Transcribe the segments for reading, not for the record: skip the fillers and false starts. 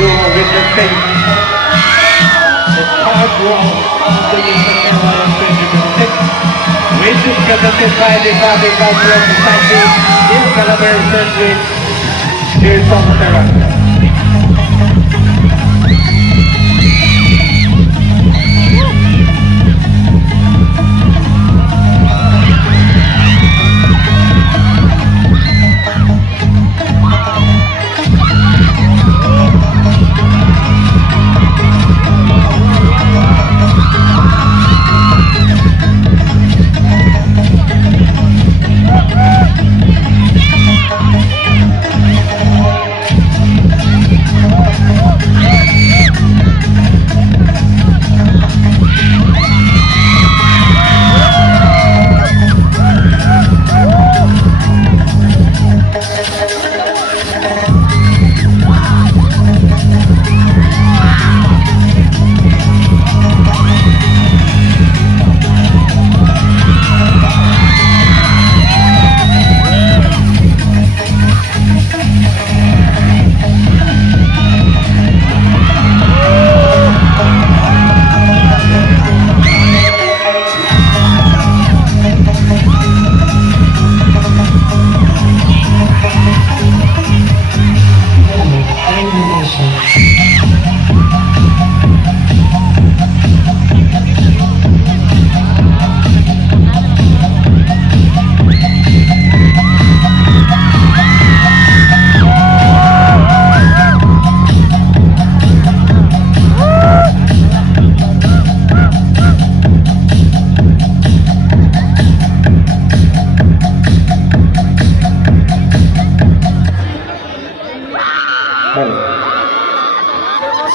you will witnessing the third round of the Mr. KYF 2026, which is presented by the KARBI Cultural Society in collaboration with Tears of Terra.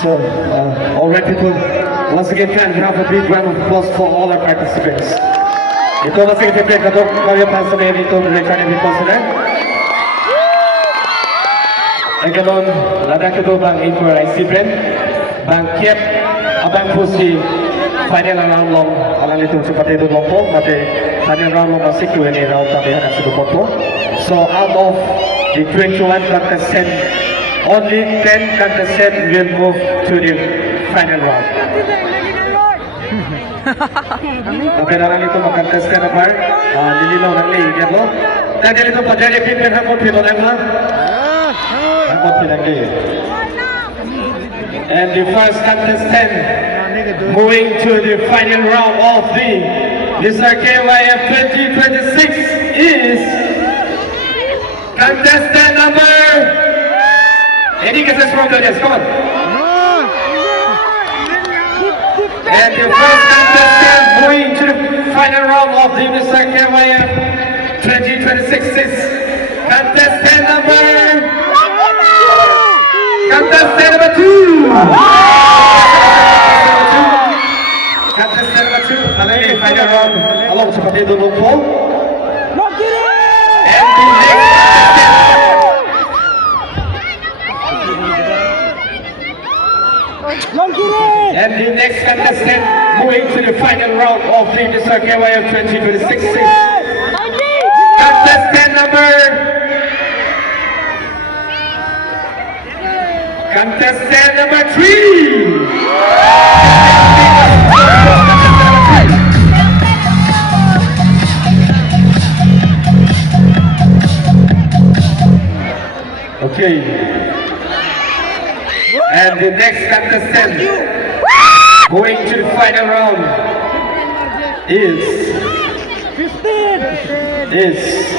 So, all right people, once again can we have a big round of applause for all our participants. Ito once again people, kadok kaya pa sa mga dito, Rajan and Contestants. Ang ganon, ladang ito bang info IC brand, bang kiep, abang po si final round long, alang itong seperti itu long po, mati final round long masih Q&A round tapi akan sedupot po. So out of the 21 contestants, only 10 contestants will move to the final round. Okay na lang ito mag-contest ka na par. Nililaw ng liigyan mo. Dahil ito pa dyan, ipinpin hanggang pilo lang ha. Hanggang pinagli. And the first contestant moving to the final round of the Mr. KYF 2026 is contestant number... Any guesses from the audience? Come on. And the first contestant moving to the final round of the Mr. KYF 2026 is contestant number 2. Contestant number 2. Alay, final round. Along seperti itu lupa. And the next and the next contestant moving to the final round of the Mr. KYF 2026 is contestant number 3. Okay. And the next contestant going to the final round is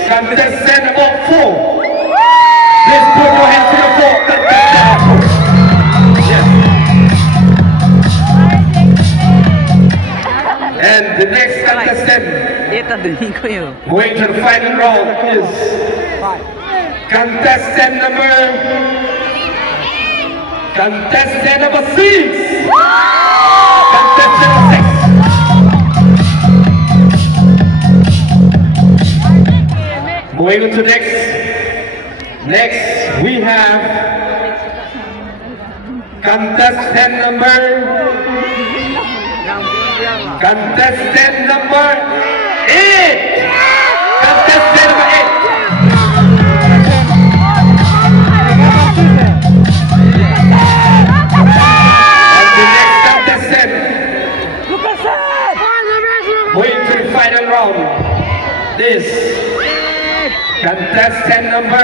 contestant number 4. Please put your hands to the floor. Yes. And the next contestant going to the final round is contestant number 6. Contestant number 6. Moving on to next we have contestant number 8. Contestant number 8. is contestant number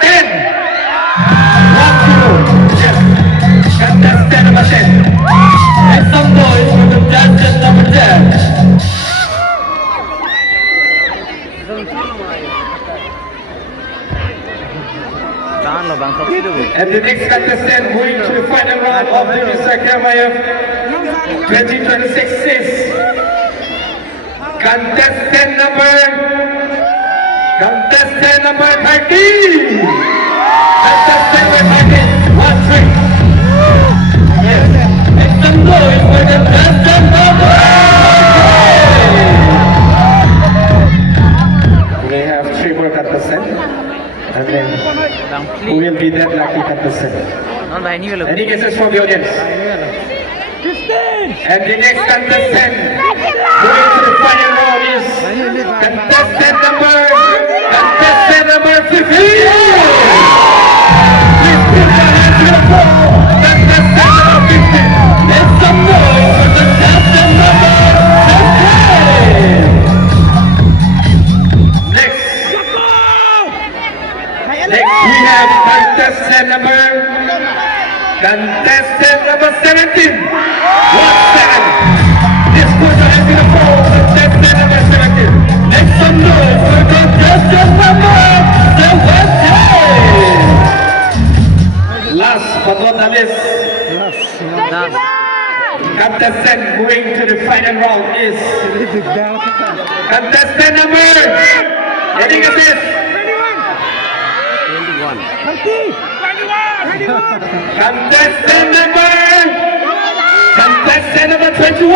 10. 1-0. Yes. Contestant number 10. Make some noise for contestant number 10. And the next contestant going to the final round of the Mr. KYF 2026 is contestant number 30. Contestant number 30. 1-3. Yes. Make some noise for contestant number 30. We have 3 more contestants. And then who will be that lucky contestant? Any guesses from the audience? 15! And the next contestant going to the final round is contestant number 15! Please put your hands to the floor! Contestant number 15! Make some noise for contestant number 15! Next we have contestant number 17. 1-7. This person is going to fall. Contestant number 17. Make some noise for contestant number 17. Last but not the least, contestant going to the final round is contestant number. Any guesses? 21. Contestant number 21.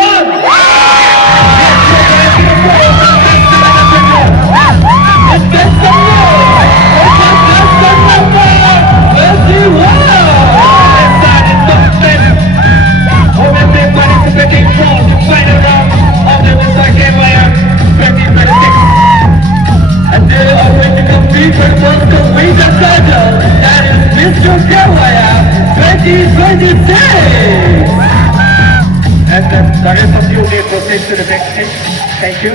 Participating from the final round of the Mr. KYF 2026. And they are going to compete for the most winner title, that is Mr. KYF 2026. And the rest of you may proceed to the next stage. Thank you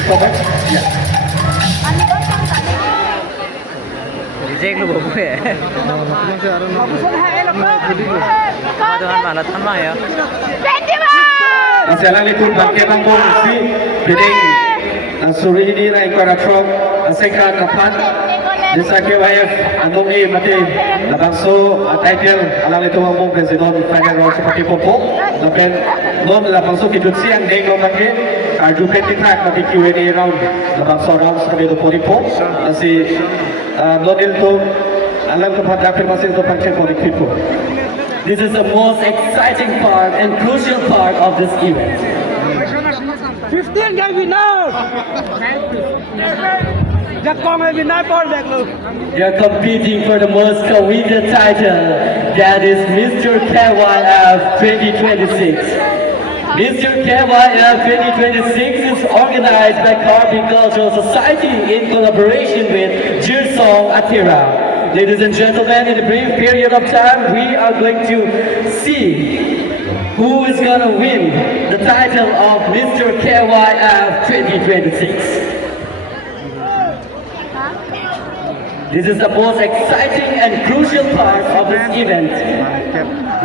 so much. Yeah. Masih lagi tu bangkai bangkong si bedeng suri ini naik ke ratro asingkan kapan Mr. KYF andong ni mati labangso title alang itu ngomong president final round seperti popo lapen non labangso kidut siang deng lo bangkai arju peti track mati Q&A round labangso round seperti itu polipo si nonil tu alang kepada afirmasi itu pangkai polipo. This is the most exciting part and crucial part of this event. 15 guys winner. They are competing for the most coveted title, that is Mr. KYF 2026. Mr. KYF 2026 is organized by KARBI Cultural Society in collaboration with Jirsong Atira. Ladies and gentlemen, in a brief period of time, we are going to see who is going to win the title of Mr. KYF 2026. This is the most exciting and crucial part of this event,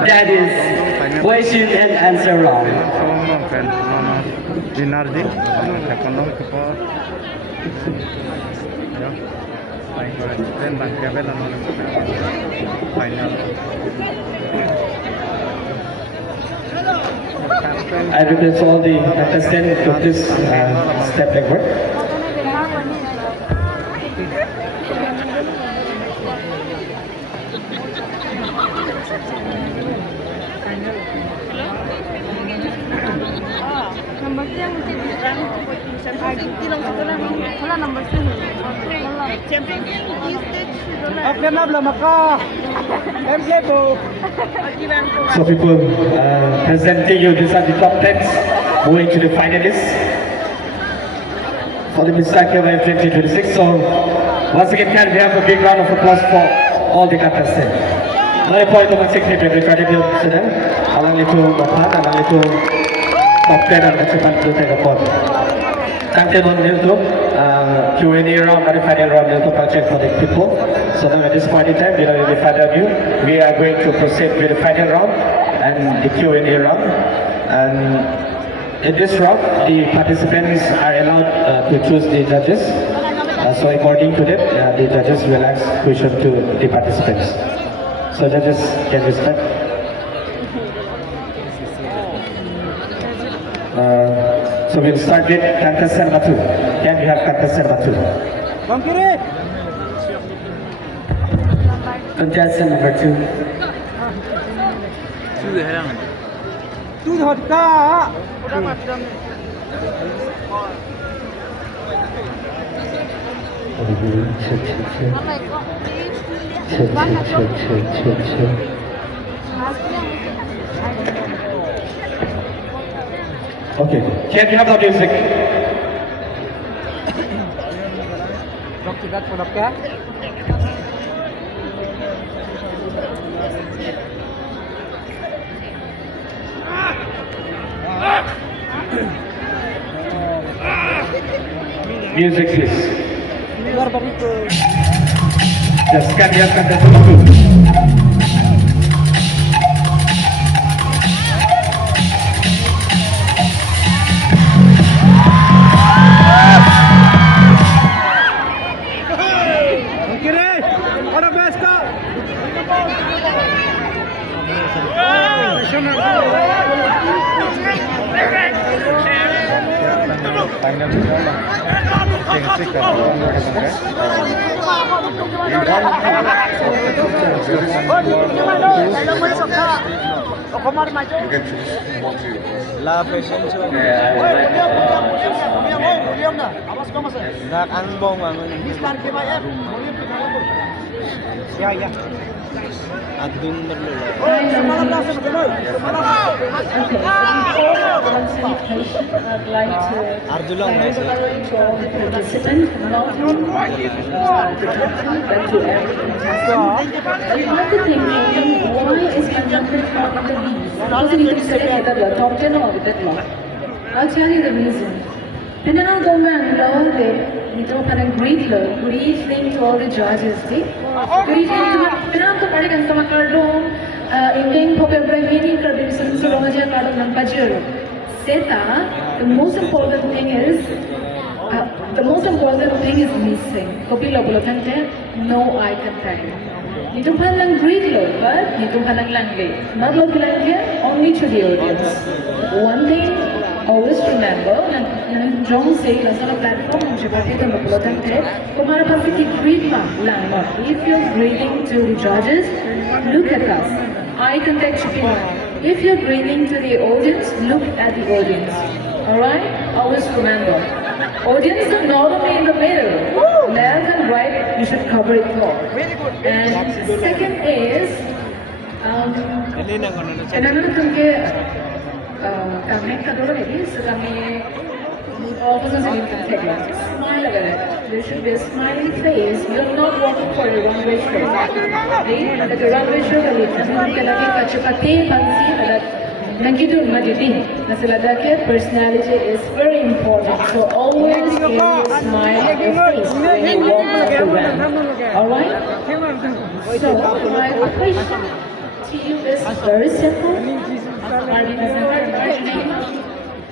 that is question and answer round. I request all the contestants to please step backward. So people presenting you, these are the top 10s moving to the finalists for the Mr. KYF 2026. So once again, can we have a big round of applause for all the contestants. Mari po ito magsikip yung recording yung sila. Alang ito mapan, alang ito top 10 ang kacepan to Tegapon. Tangkenon nito Q&A round and final round nito project for the people. So now at this point in time, in the final view, we are going to proceed with the final round and the Q&A round. And in this round, the participants are allowed to choose the judges. So according to them, the judges will ask questions to the participants. So judges, can you start? So we'll start with contestant number 2. Can we have contestant number 2? Bang kiri. Contestant number 2. Tu thật ca. Okay, can we have the music? Dok tidak produk ya. Music please. Luar begitu. Just can we have contestant number 2? La fashion show. Nak anbong ang KYF. Ya ya. Adun berlula. Semalam dah semalam. Arjulang guys. Top 10 or with that law. I'll tell you the reason. And then I'll go back and learn that you don't have a great love, good evening to all the judges. Good evening to my friends, to my customer cardom, Indian popular meaning traditions, so long as you're cardom nampajero. Seta, the most important thing is missing. Copy lobulotante, no eye contact. Nito palang great love, but nito palang language. Not love language, only to the audience. One thing, always remember, John said, on a platform, if you're greeting to the judges, look at us. Eye contact should be on. If you're greeting to the audience, look at the audience. Alright? Always remember. Audience is not only in the middle. Left and right, you should cover it all. And second is, kami kadang ini kami officers need to take a smile at it. There should be a smiley face. You're not working for a runway show. At the runway show, kami lagi kacupati pansi adat nangkitu majiti. Nasalada ke personality is very important. So always aim to smile at your face when you walk off the ramp. Alright? So my question to you is very simple.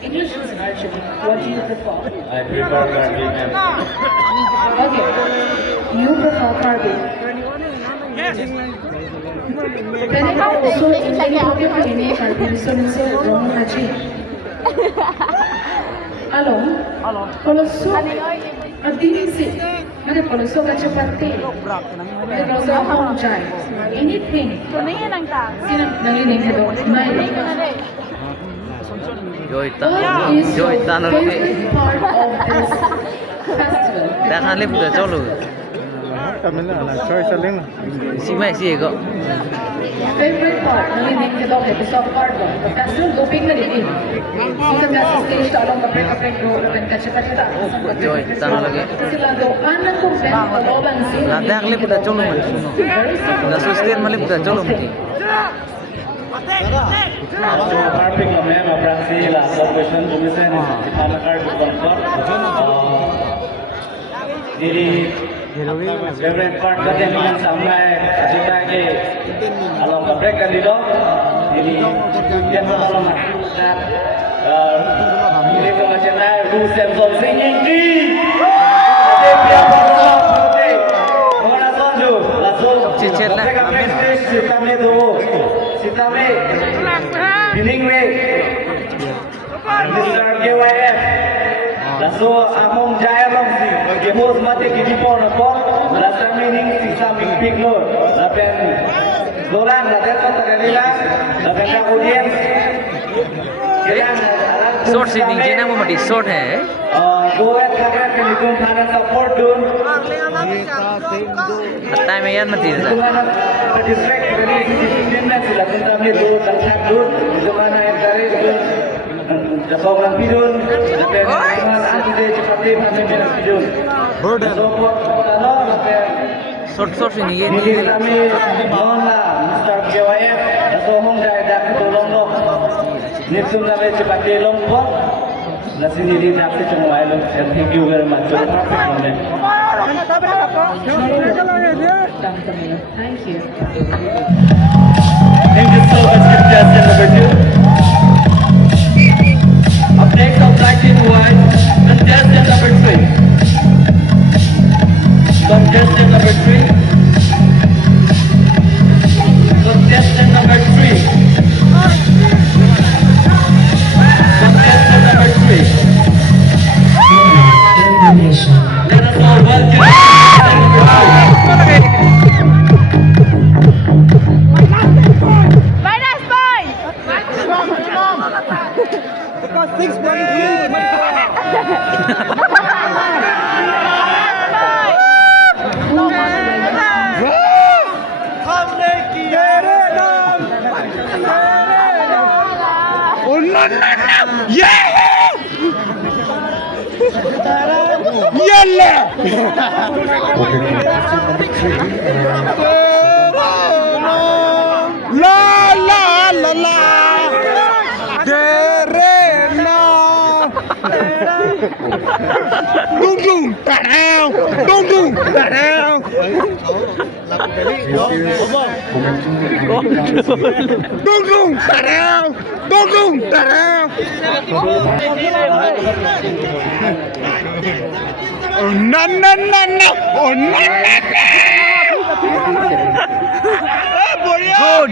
English is archery. What do you prefer? I prefer KARBI. Okay. You prefer KARBI. Yes. Depending also in any KARBI, so wrong haji. Hello. Kalau so, adini si, mana kalau so kacapati, mana kalau so hong jai, anything. Sino nanginig ka doon? May. What is your favorite part of this festival? Definitely put the cholo. Favorite part, nanginig ka doon, episode part doon. The festival, doping na din. Sino ka sa stage, talong kapre-kapre ko, kapag kacapati. Joy, tanong lagi. Sila doon, anong kumpeng, kaloban sila. Definitely put the cholo. The sustain malip the cholo. So perfect lah man, operasi lah. Location tulisan di mana card bukan. Jadi favorite part kerja dengan sampai kita ke alam kabrek kan dito. Jadi dia malam nak ini macam mana rules and rules singing di. Dia mana sonjo, langsung. Kita ni tu, kita ni bining ni. Mr. KYF. Langsung among jaya long si, kemos mati kini pon pon. Langsung meaning sisa mimpi lo. Lapen dolan, lapen katakanlah, lapen audience. Short से नीचे ना वो मटी short है गोवा खाना के निकुम खाना support Doon time में यार मत दीजिए डिस्ट्रैक्ट करी डिसिप्लिन में सिला कुंता में दो तंग दून जो माना है करे जब orang pidun tapi nanti dia cepat dia masih bisa pidun so kalau short short से नीचे ini kami mohon lah Mr. KYF so hong dah dak tolong lo Nipsum na may cepat long po na sinili natin sa mga ilong and thank you very much so perfect moment Thank you. thank you so much contestant number 2 up next on black and white contestant number 3 contestant number 3 contestant number 3 contestant number 3 let us all welcome contestant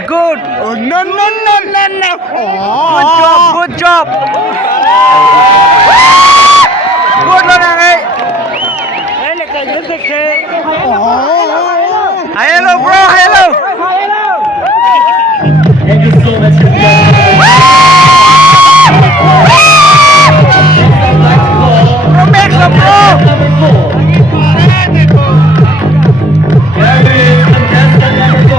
good oh no good job good lo nang ấy hello bro hello thank you so much make some bro number 4 here is contestant number 4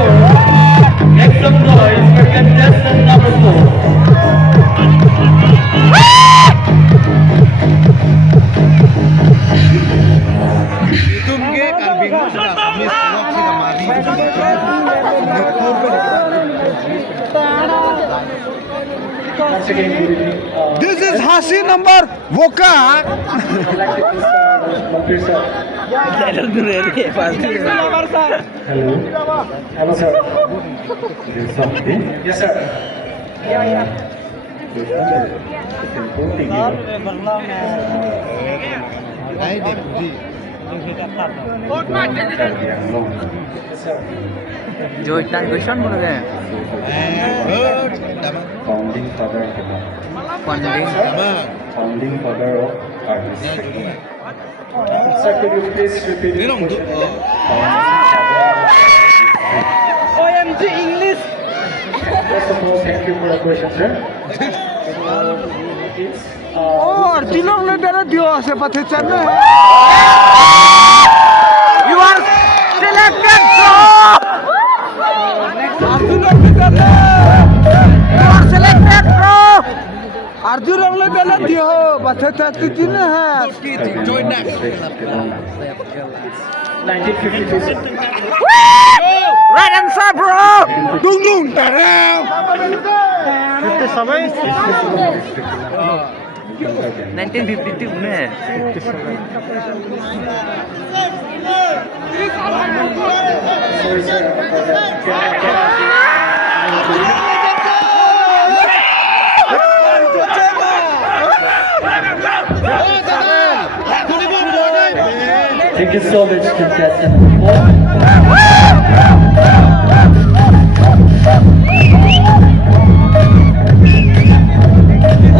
make some noise for contestant number 4 once again good evening This is Hasi number Voka. hello hello sir there's something yes sir जो इतना question बोल रहे हैं founding father founding father of artists sir could you please repeat the question OMG English. first of all thank you for the question sir it's Arjunong le dera dio ase pathe channe. you are selected bro Arjunong le dera. you are selected bro Arjunong le dera dio pathe channe jinne hai. 1952 right answer bro Dung dung tarang. सबै 1952 हुने Thank you so much, contestant.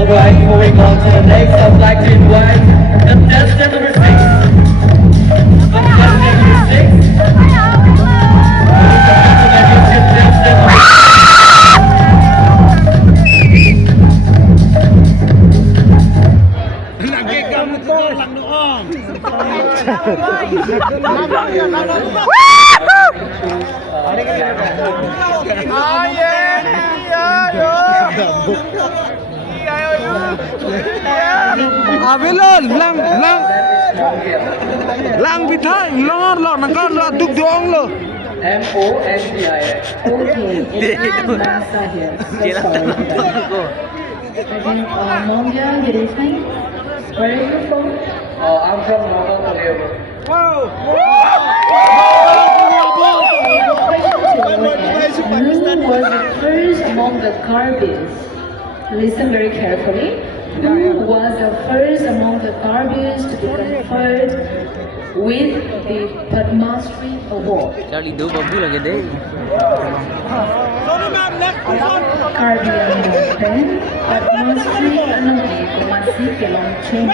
Alright, moving on to the next, I'd like to invite contestant number 6. Contestant number 6. Avelon lang bithai lor lo nang kan lo duk dong lo MONDIS. Okay, it's Nasa here. So sorry. Mondia, good evening. Where are you from? I'm from Rajan. Who was the first among the KARBIs? Listen very carefully. Who was the first among the KARBIs to be conferred with the Padma Shri Award? Charlie दो बब्बू लगे दे KARBI Anoten, Padma Shri Anote, Kumasi Kelongchen.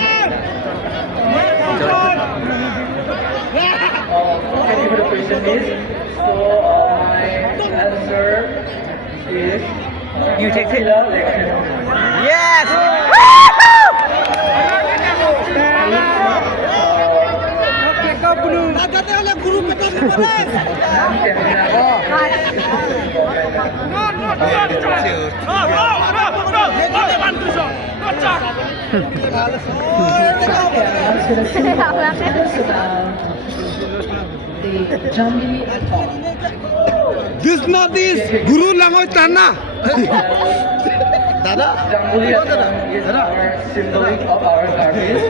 Thank you for the question, miss. So, my answer is You take it election. Yes The Jambi Atoll. This not this Guru Langoy Tana Jambuli Atoll is our symbolic of our KARBIs.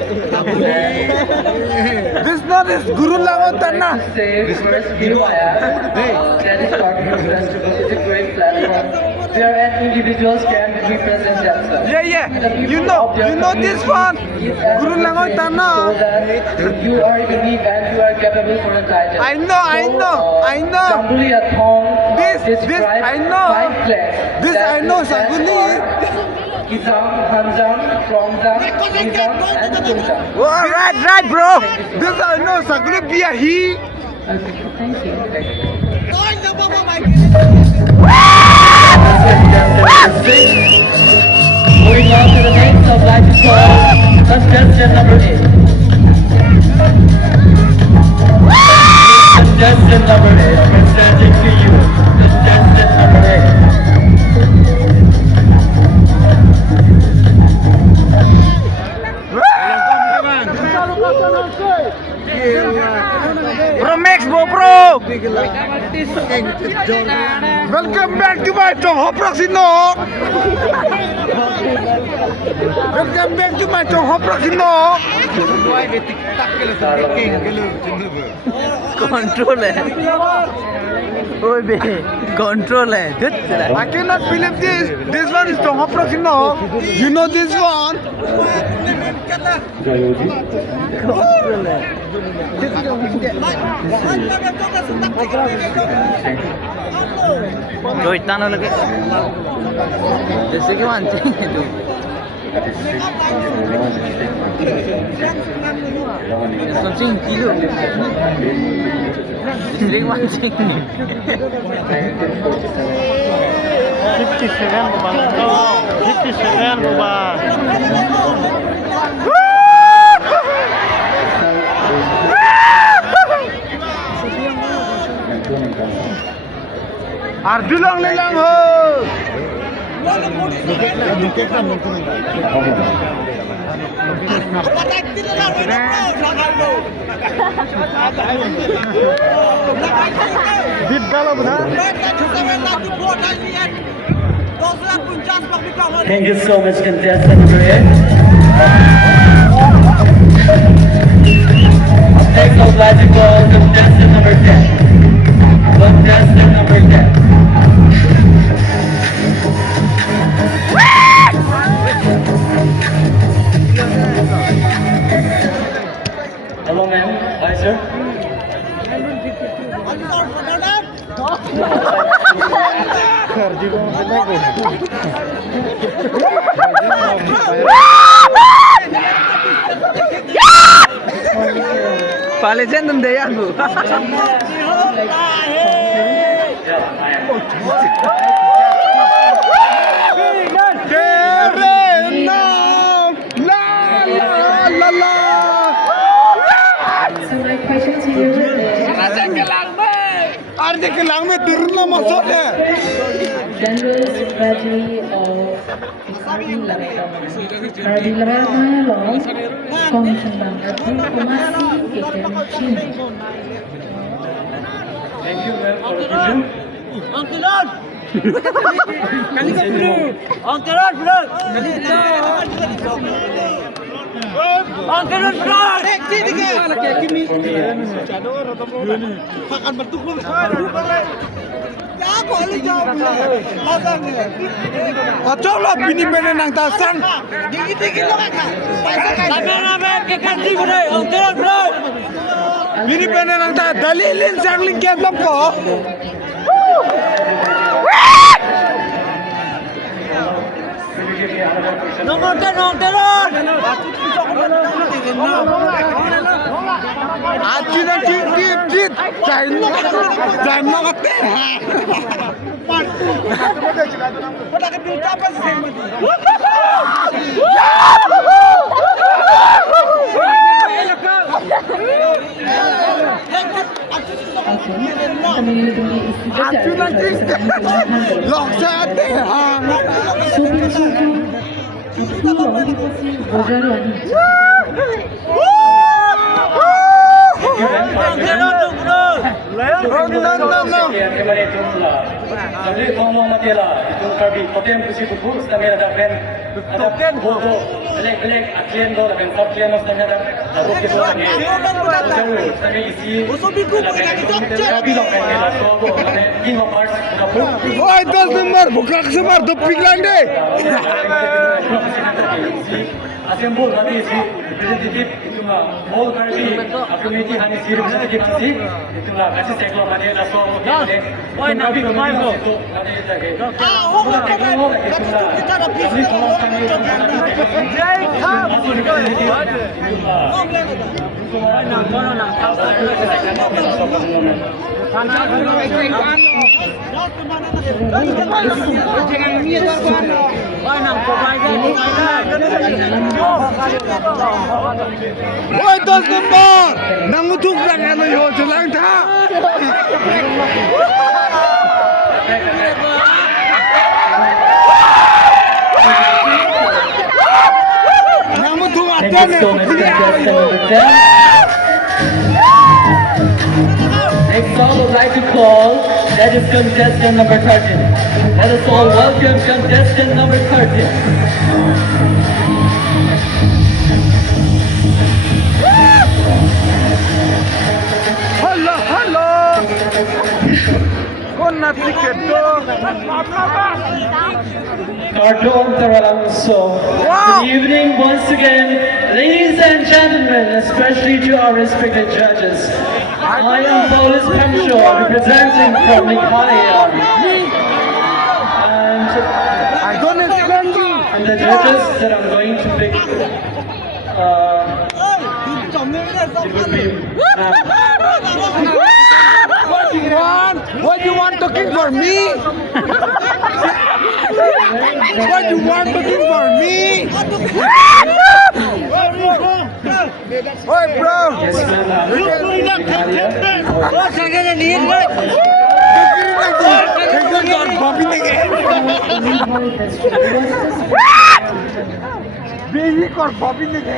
This not this Guru Langoy Tana Say first KYF, that is KARBI Festival, is a great platform where individuals can represent themselves. Yeah you know this one Guru Langoy So Tana that you are unique and you are capable for the title. I know Jambuli Atoll This describes I know 5 clans. This I know Saguni Izam, Hanjam, Fromjam, Nizam, and Tumjam. right bro This I know Saguni Biahi Okay, thank you. Moving on to the next, I'd like to call contestant number 8. Contestant number 8, presenting to you. Contestant number 8. Bro Max bro Welcome back to my Toho Proxino Welcome back to my Toho Proxino Control है ओए बे control है I cannot believe this. This one is Toho Proxino. You know this one? control है जो इतना ना लगे जैसे कि मानते हैं जो something tilo इसलिए मानते हैं 57 Mubarak. Ardulang lelang ho. Dit dalo benar. Thank you so much, contestant number 8. Next, I would like to call contestant number 10. Contestant number 10. Hello, ma'am. Hi, sir. Palisan dun daya bu. So my question to you is, general strategy of KARBI Laban law Commission number 2 Kumasi Kekenchim. Thank you, ma'am, for the question. Coba bini bini nang tasang. Bini bini nang ta dalilin sangling kiam ko. Aji na cip jain makate. Lock sa ate hang. Jadi ngomong matilah itu KARBI totem kusi buku setengah ada brand ada logo belek akhirnya do dan subklien setengah ada logo kita lagi jauh setengah isi KARBI lokai lah so ini nomor berapa? Oi 10 number buka kesemar doping lande. Assemble nanti isi representative itu mah all KARBI community hani si representative nanti itu lah kasih seklo mana lah so KARBI community itu nanti jaga. Oi 10 number nang utuk lang ano yo jelang ta. Nang utuk ada ne. Next song I would like to call, that is contestant number 13. Let us all welcome contestant number 13. Hello. Konna ticket to. Cartoon Taralamso. Good evening once again, ladies and gentlemen, especially to our respected judges. I am Police Pemshaw, representing from Meghalaya. I don't understand you. And the judges that I'm going to pick, it would be What do you want talking for me? What do you want talking for me? Oi bro. Yes,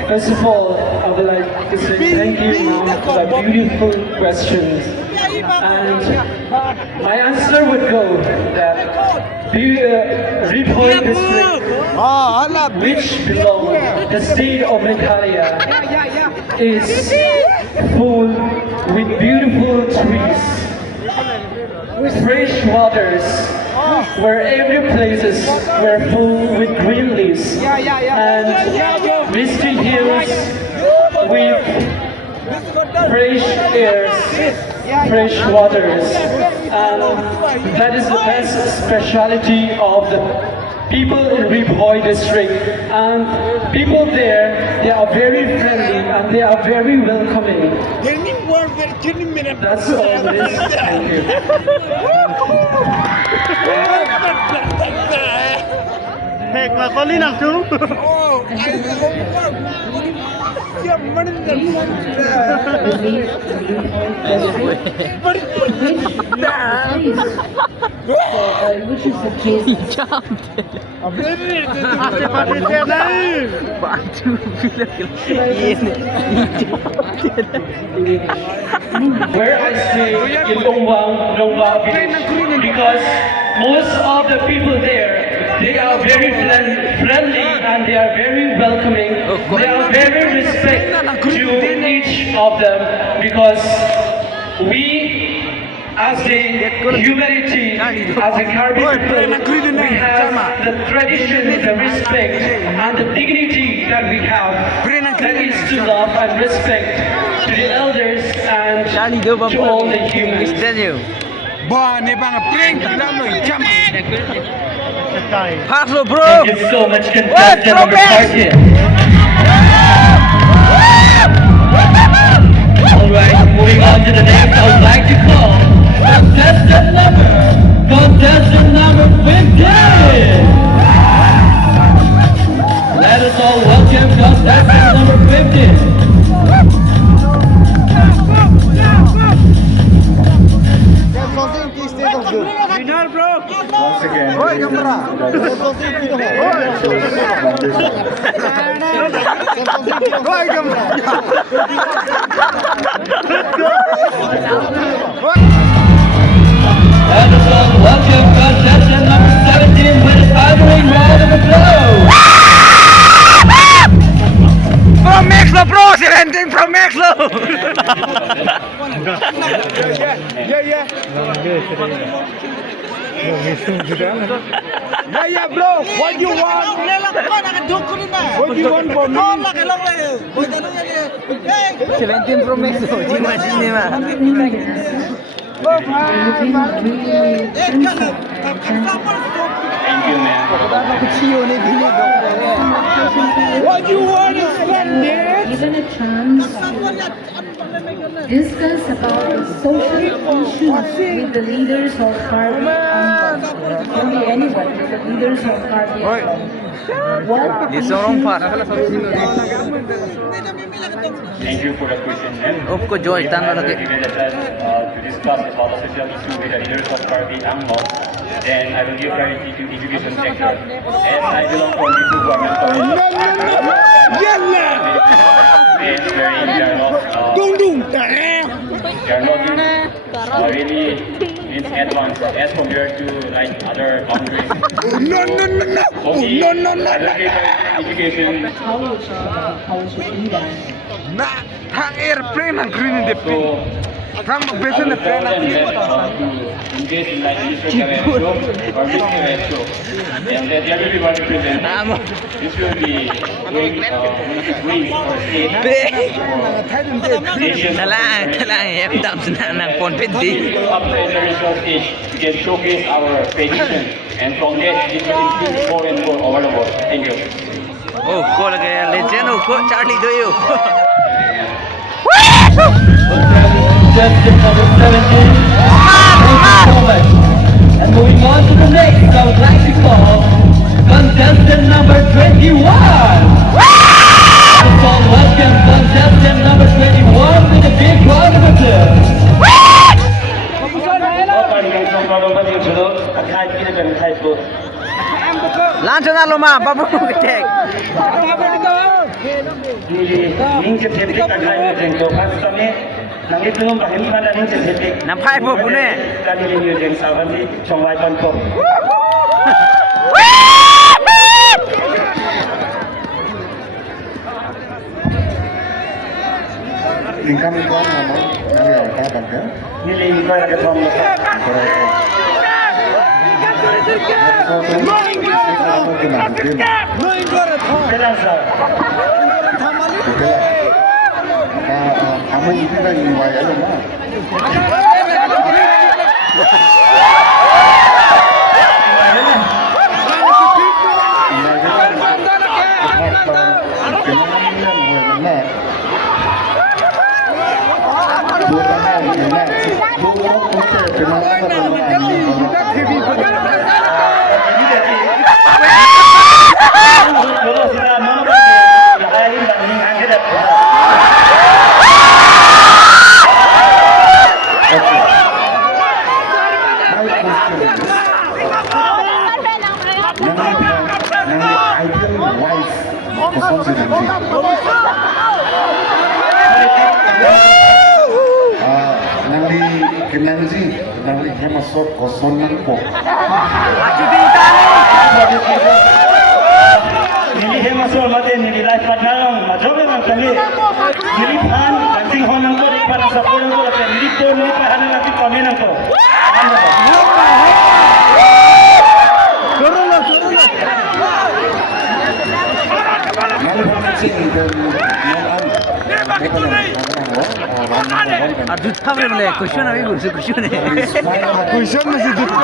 First of all, I would like to say thank you for the beautiful questions. And my answer would go that Ripoll district, which belong the state of Meghalaya, is full with beautiful trees, fresh waters, where every places were full with green leaves, and misty hills with fresh airs, fresh waters, and that is the best speciality of the people in Ripoll district. And people there, they are very friendly and they are very welcoming. That's all it is. Thank you. Hek là có lý nào chú? Which is the case? Where I stay in Longwa village, because most of the people there, they are very friendly and they are very welcoming. They are very respect to each of them, because we, as a humanity, as a KARBI people, we have the tradition, the respect, and the dignity that we have. That is to love and respect to the elders and to all the humans. Paso, bro. Thank you so much, contestant number 30. Alright, moving on to the next, I would like to call contestant number 15. Let us all welcome contestant number 15. Once again, let us all welcome contestant number 17 with a thundering round of applause. Pro Max lo, bro. 17 Pro Max lo. Yeah, bro. What do you want? What do you want from me? 17 Pro Max lo. Thank you, man. What do you want is Given a chance to discuss about social issues with the leaders of KARBI and only anyone with the leaders of KARBI and what Di sorong par. Thank you for the question, man. Opko Joy tan lagi. To discuss about the social issue with the leaders of KARBI and then I will give priority to education sector. As I belong from the two government colleges. It's very, they are not really in advance as compared to like other countries. Education. how should be done. Hang airplane ang green in the So, Hang besan na plane ang green. engage in like Mr. Show or Mr. Show. And then there will be one present. This will be going one of the ways or stages. Talang em đậm nang pon pet di. Up to the resource stage, we can showcase our tradition, and from that, it will increase more and more over the world. Thank you. Oh, ko lagi legend ko Charlie do you. Contestant number 17. Thank you so much. And moving on to the next, I would like to call contestant number 21. Let's all welcome contestant number 21 with a big round of applause. Langsung na luma, babu ketek. Nampai po pune. tingkat itu apa? Dari apa bangga? Nili ko ay katong Kailan sa Kamu ini kan iway ano ma? Nanti dia masuk kosongan po. Nili hemasol mate nili life partner majoge nang kami nili pan kancing honang ko ri para sa pulong ko ate nili to nili pa hanan natin kami nang ko. Aduh, apa boleh? Question apa itu? Question ni. Question masih duduk.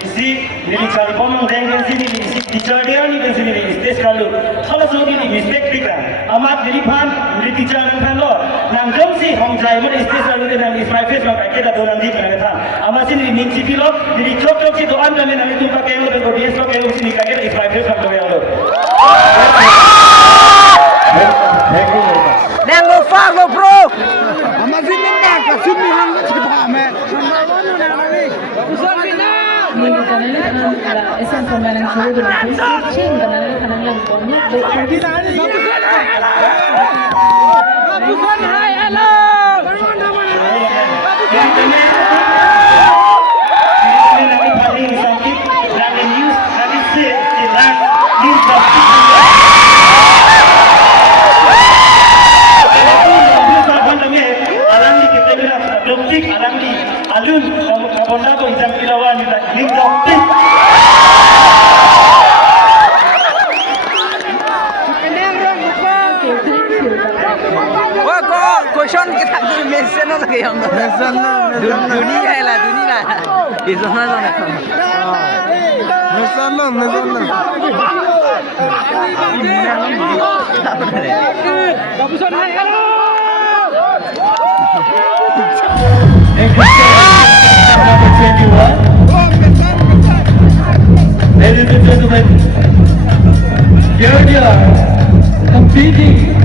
Isi nili cari pomong dengan sini isi teacher dia ni dengan sini space kalau kalau so ni respect kita amat nili pan nili teacher kan lo nang jom si hong jai mo space kalau dia nang is my face maka kita dolan di mana kita amat sini ni cipi lo nili chok chok si doan kami nang itu pakai lo dan dia so kayak sini kaget is my face maka lo Nengo faro bro. Amazing nak kasih ni hang cepat me. Nili kanal ala esan pemain yang sudah bermain cing kanal yang banyak berarti Babusan hai hello. Nanti paling sakit nanti news nanti sih jelas news Doktik alam di alun kabonda ko isang kilawan ni lim doktik. Wah kok question kita tu mention lagi yang tu. Dunia lah dunia. Itu mana tu? Babusan hai hello. Number 21. Ladies and gentlemen, here we are competing